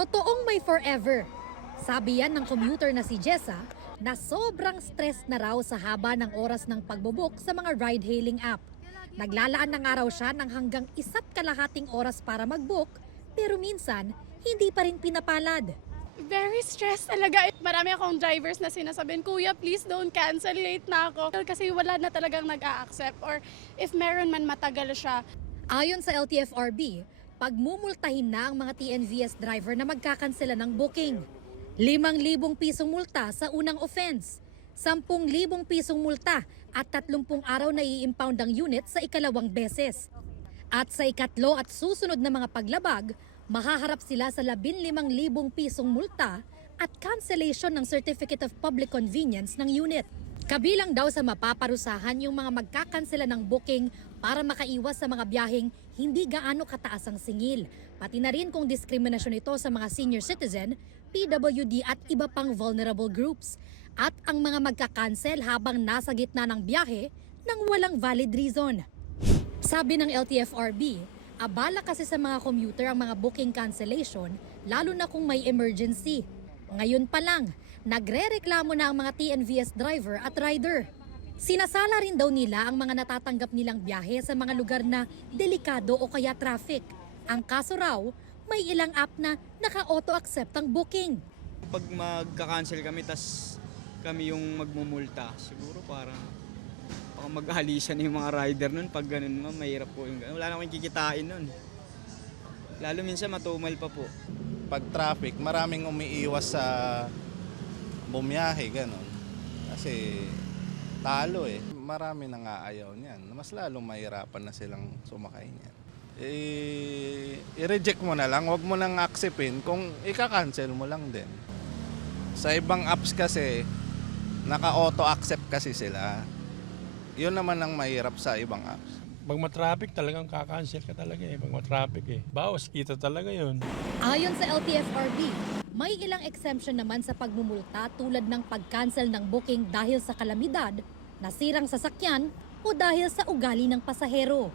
Totoong may forever. Sabi yan ng commuter na si Jessa na sobrang stress na raw sa haba ng oras ng pagbobook sa mga ride-hailing app. Naglalaan na nga raw siya ng hanggang 1.5 oras para mag-book, pero minsan hindi pa rin pinapalad. Very stressed talaga. Marami akong drivers na sinasabihin, Kuya, please don't cancel, late na ako. Kasi wala na talagang nag-a-accept or if meron man matagal siya. Ayon sa LTFRB, pagmumultahin na ang mga TNVS driver na magkakansela ng booking. 5,000 pisong multa sa unang offense, 10,000 pisong multa at 30 araw na i-impound ang unit sa ikalawang beses. At sa ikatlo at susunod na mga paglabag, mahaharap sila sa 15,000 pisong multa at cancellation ng Certificate of Public Convenience ng unit. Kabilang daw sa mapaparusahan yung mga magkakansela ng booking para makaiwas sa mga biyaheng hindi gaano kataas ang singil. Pati na rin kung diskriminasyon ito sa mga senior citizen, PWD at iba pang vulnerable groups. At ang mga magkakansel habang nasa gitna ng biyahe nang walang valid reason. Sabi ng LTFRB, abala kasi sa mga commuter ang mga booking cancellation lalo na kung may emergency. Ngayon pa lang, nagrereklamo na ang mga TNVS driver at rider. Sinasala rin daw nila ang mga natatanggap nilang biyahe sa mga lugar na delikado o kaya traffic. Ang kaso raw, may ilang app na naka-auto-accept ang booking. Pag magka-cancel kami, tas kami yung magmumulta, siguro parang mag-ahalisan yung mga rider nun. Pag ganun, mahirap po yung ganun. Wala na akong kikitain nun. Lalo minsan matumal pa po. Pag traffic, maraming umiiwas sa bumiyahe, gano'n. Kasi talo eh. Marami nang aayaw niyan. Mas lalong mahirapan na silang sumakay niyan. I-reject mo na lang, wag mo nang acceptin kung ika-cancel mo lang din. Sa ibang apps kasi, naka-auto-accept kasi sila. Yun naman ang mahirap sa ibang apps. Pag matraffic talagang kakancel ka talaga eh. Pag matraffic eh. Bawas kita talaga yun. Ayon sa LTFRB, may ilang exemption naman sa pagmumulta tulad ng pag-cancel ng booking dahil sa kalamidad, nasirang sasakyan o dahil sa ugali ng pasahero.